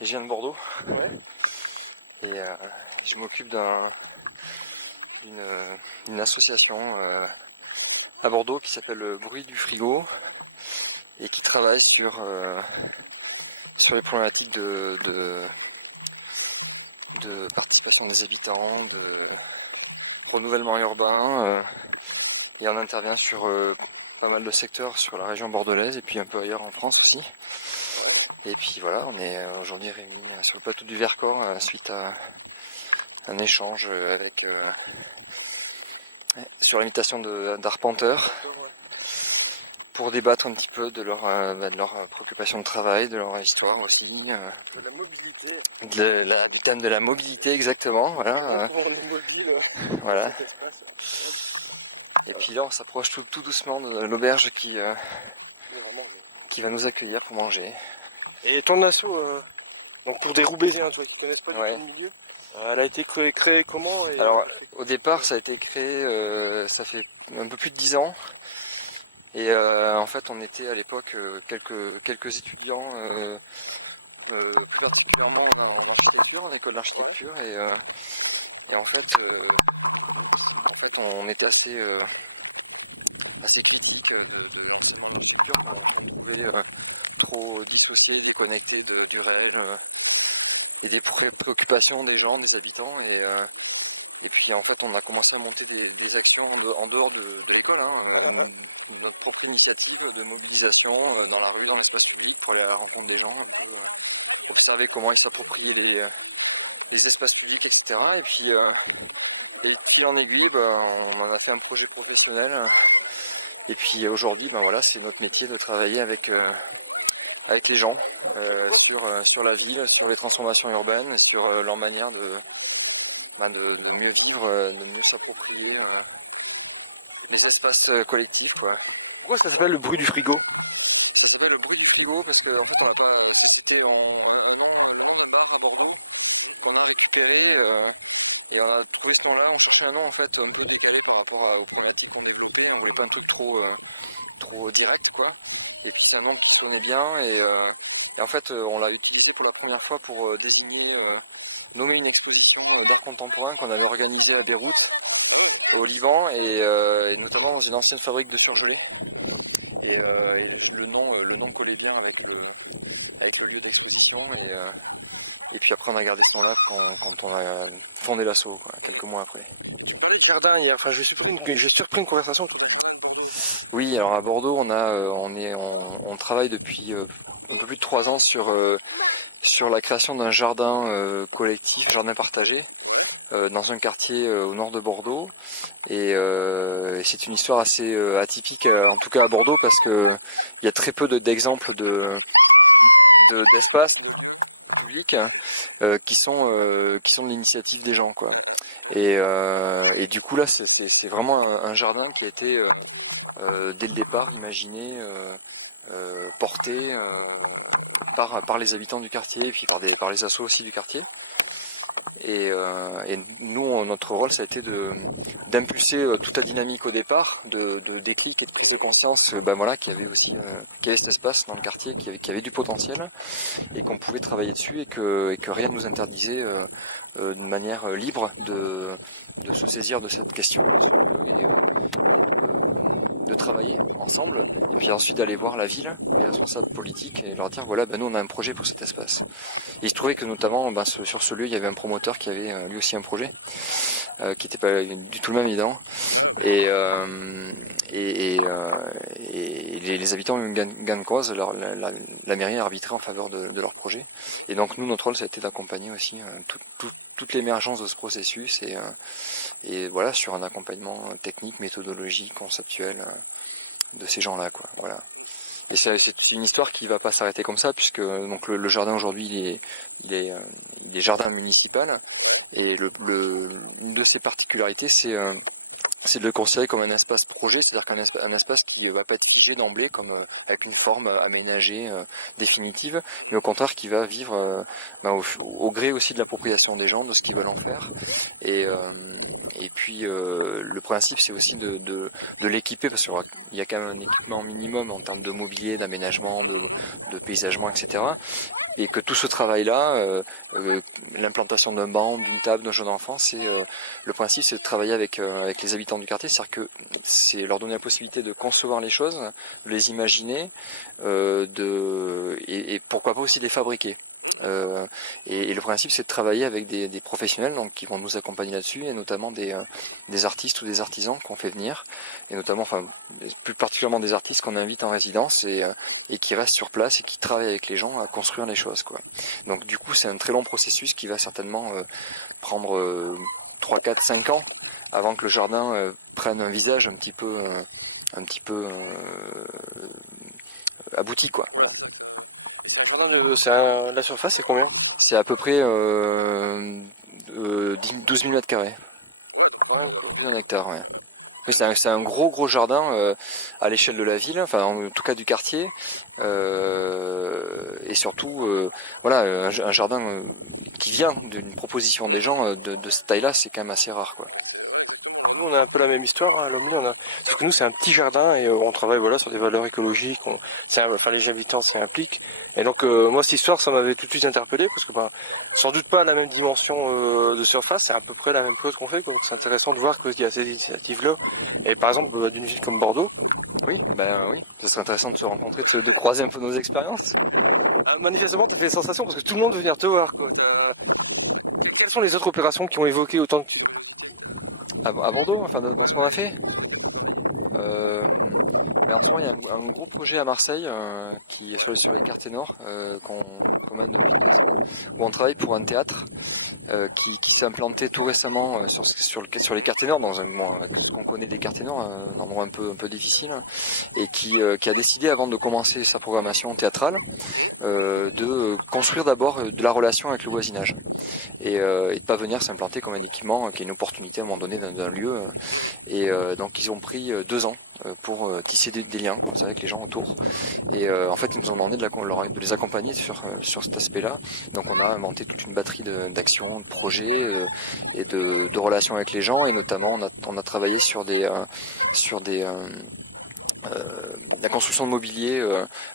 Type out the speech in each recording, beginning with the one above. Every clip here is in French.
et je viens de Bordeaux. Ouais. Et je m'occupe d'une association à Bordeaux qui s'appelle Bruit du Frigo et qui travaille sur les problématiques de participation des habitants, de renouvellement urbain, et on intervient sur pas mal de secteurs sur la région bordelaise et puis un peu ailleurs en France aussi. Et puis voilà, on est aujourd'hui réunis sur le plateau du Vercors suite à un échange avec sur l'invitation d'arpenteurs pour débattre un petit peu de leur préoccupation de travail, de leur histoire aussi, De la mobilité. du thème de la mobilité exactement, voilà. Les mobiles, Voilà. cet espace. Et puis là on s'approche tout doucement de l'auberge qui va nous accueillir pour manger. Et ton asso, donc pour des Roubaisiens, toi qui connaissent pas du tout le milieu, elle a été créée comment et... Alors au départ ça a été créé, ça fait un peu plus de 10 ans. Et en fait on était à l'époque quelques étudiants, plus particulièrement en architecture, en école d'architecture, et en fait on était assez critique de l'architecture, on pouvait trop dissocier, déconnecter du réel et des préoccupations des gens, des habitants, et puis en fait on a commencé à monter des actions en dehors de l'école, notre propre initiative de mobilisation dans la rue, dans l'espace public, pour aller à la rencontre des gens, observer comment ils s'appropriaient les espaces publics, etc. Et puis et fil en aiguille, on en a fait un projet professionnel. Et puis aujourd'hui, voilà, c'est notre métier de travailler avec les gens sur la ville, sur les transformations urbaines, sur leur manière de mieux vivre, de mieux s'approprier les espaces collectifs, quoi. Pourquoi ça s'appelle le bruit du frigo? Ça s'appelle le bruit du frigo parce qu'en fait on n'a pas c'était en bar à Bordeaux qu'on a récupéré et on a trouvé ce nom-là, on cherchait un nom en fait un peu décalé par rapport aux problématiques qu'on développait, on voulait pas un truc trop direct, quoi. Et puis c'est un nom qui sonnait bien et en fait on l'a utilisé pour la première fois pour nommer une exposition d'art contemporain qu'on avait organisée à Beyrouth, au Liban, et notamment dans une ancienne fabrique de surgelés. Et le nom collait bien avec le lieu d'exposition, et puis après on a gardé ce nom-là quand on a fondé l'asso, quoi, quelques mois après. Tu parlais de jardin hier, enfin j'ai surpris une conversation. Oui, alors à Bordeaux on travaille depuis un peu plus de 3 ans sur la création d'un jardin collectif, jardin partagé, dans un quartier au nord de Bordeaux, et c'est une histoire assez atypique, en tout cas à Bordeaux, parce que il y a très peu d'exemples d'espaces publics qui sont de l'initiative des gens, quoi. Et du coup là c'est vraiment un jardin qui a été dès le départ imaginé, porté par les habitants du quartier, et puis par les assos aussi du quartier. Et nous, notre rôle, ça a été d'impulser toute la dynamique au départ, de déclic et de prise de conscience, qu'il y avait aussi qu'il y avait cet espace dans le quartier, qui avait du potentiel, et qu'on pouvait travailler dessus, et que rien ne nous interdisait d'une manière libre de se saisir de cette question et de travailler ensemble, et puis ensuite d'aller voir la ville, les responsables politiques, et leur dire voilà, nous on a un projet pour cet espace. Et il se trouvait que notamment sur ce lieu il y avait un promoteur qui avait lui aussi un projet qui n'était pas du tout le même, évidemment, et les habitants ont eu une gain de cause, la mairie a arbitré en faveur de leur projet, et donc nous, notre rôle, ça a été d'accompagner aussi toute l'émergence de ce processus, et voilà, sur un accompagnement technique, méthodologique, conceptuel de ces gens-là, quoi. Voilà. Et c'est une histoire qui va pas s'arrêter comme ça, puisque donc le jardin aujourd'hui il est jardin municipal, et une de ses particularités, c'est de le considérer comme un espace projet, c'est-à-dire un espace qui va pas être figé d'emblée comme avec une forme aménagée définitive, mais au contraire qui va vivre au gré aussi de l'appropriation des gens, de ce qu'ils veulent en faire. Et puis le principe, c'est aussi de l'équiper, parce qu'il y a quand même un équipement minimum en termes de mobilier, d'aménagement, de paysagement, etc. et que tout ce travail-là, l'implantation d'un banc, d'une table, d'un jeu d'enfant, le principe, c'est de travailler avec les habitants du quartier, c'est-à-dire que c'est leur donner la possibilité de concevoir les choses, de les imaginer, et pourquoi pas aussi de les fabriquer. Et le principe, c'est de travailler avec des professionnels donc qui vont nous accompagner là-dessus, et notamment des artistes ou des artisans qu'on fait venir, et notamment, enfin, plus particulièrement des artistes qu'on invite en résidence et qui restent sur place et qui travaillent avec les gens à construire les choses, quoi. Donc du coup, c'est un très long processus qui va certainement prendre 3, 4, 5 ans avant que le jardin prenne un visage un petit peu abouti, quoi. Voilà. La surface, c'est combien? C'est à peu près 12 000 mètres carrés. Plus d'un hectare, ouais. Oui, c'est un gros jardin à l'échelle de la ville, enfin en tout cas du quartier, et surtout voilà, un jardin qui vient d'une proposition des gens de cette taille-là, c'est quand même assez rare, quoi. Nous, on a un peu la même histoire, hein, à Lomé, sauf que nous, c'est un petit jardin et on travaille voilà sur des valeurs écologiques. Enfin, les habitants s'y impliquent. Et donc, moi, cette histoire, ça m'avait tout de suite interpellé parce que, sans doute pas la même dimension de surface, c'est à peu près la même chose qu'on fait, quoi. Donc, c'est intéressant de voir qu'il y a ces initiatives-là. Et par exemple, d'une ville comme Bordeaux. Oui, oui, ça serait intéressant de se rencontrer, de croiser un peu nos expériences. Manifestement, t'as des sensations parce que tout le monde veut venir te voir, quoi. Quelles sont les autres opérations qui ont évoqué autant de tunnels? À Bordeaux, enfin dans ce qu'on a fait. Mais en ce moment, il y a un gros projet à Marseille qui est sur les quartiers nord qu'on mène depuis 2 ans, où on travaille pour un théâtre qui s'est implanté tout récemment sur les quartiers nord, dans ce qu'on connaît des quartiers nord, un endroit un peu difficile, et qui a décidé, avant de commencer sa programmation théâtrale, de construire d'abord de la relation avec le voisinage, et de pas venir s'implanter comme un équipement qui est une opportunité à un moment donné d'un lieu. Donc ils ont pris 2 ans pour tisser des liens comme ça, avec les gens autour, et en fait ils nous ont demandé de les accompagner sur cet aspect-là. Donc on a inventé toute une batterie d'actions, de projets et de relations avec les gens, et notamment on a travaillé sur la construction de mobilier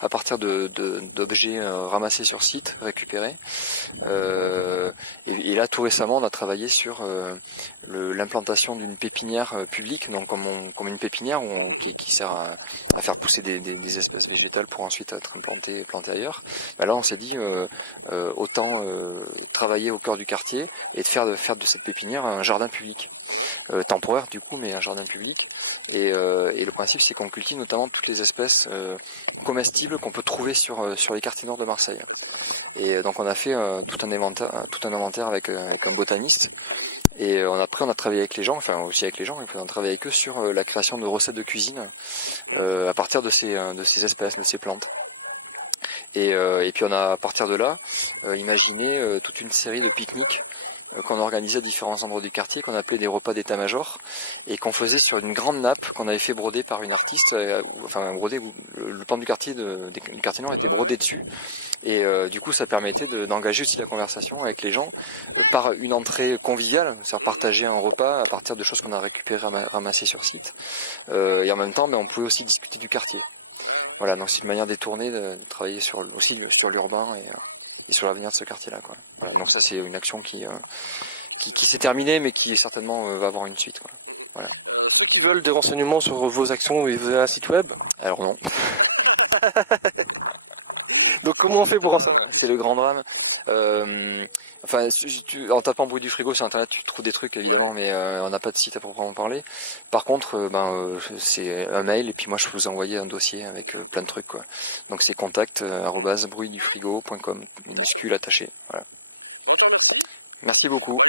à partir d'objets ramassés sur site, récupérés. Et là, tout récemment, on a travaillé sur l'implantation d'une pépinière publique, donc comme une pépinière qui sert à faire pousser des espèces végétales pour ensuite être plantées ailleurs. Là, on s'est dit autant travailler au cœur du quartier et de faire de cette pépinière un jardin public. Temporaire du coup, mais un jardin public, et le principe, c'est qu'on cultive notamment toutes les espèces comestibles qu'on peut trouver sur les quartiers nord de Marseille. Et donc on a fait tout un inventaire avec un botaniste, et après on a travaillé avec les gens, enfin aussi avec les gens, et puis on a travaillé avec eux sur la création de recettes de cuisine à partir de ces espèces, de ces plantes. Et puis on a, à partir de là, imaginé toute une série de pique-niques qu'on organisait à différents endroits du quartier, qu'on appelait des repas d'état-major, et qu'on faisait sur une grande nappe qu'on avait fait broder par une artiste, broder, le plan du quartier du quartier nord était brodé dessus, et du coup ça permettait d'engager aussi la conversation avec les gens par une entrée conviviale, c'est-à-dire partager un repas à partir de choses qu'on a récupérées, ramassées sur site, et en même temps on pouvait aussi discuter du quartier. Voilà, donc c'est une manière détournée de travailler aussi sur l'urbain et sur l'avenir de ce quartier-là, quoi. Voilà, donc ça c'est une action qui s'est terminée, mais qui certainement va avoir une suite, quoi. Voilà. Est-ce que tu veulent des renseignements sur vos actions et vous avez un site web? Alors non. Donc comment on fait pour en savoir? C'est le grand drame. Enfin, en tapant bruit du frigo sur internet, tu trouves des trucs évidemment, mais on n'a pas de site à proprement parler. Par contre, c'est un mail, et puis moi je peux vous envoyer un dossier avec plein de trucs, quoi. Donc c'est contact@bruitdufrigo.com, minuscule attaché. Voilà. Merci beaucoup.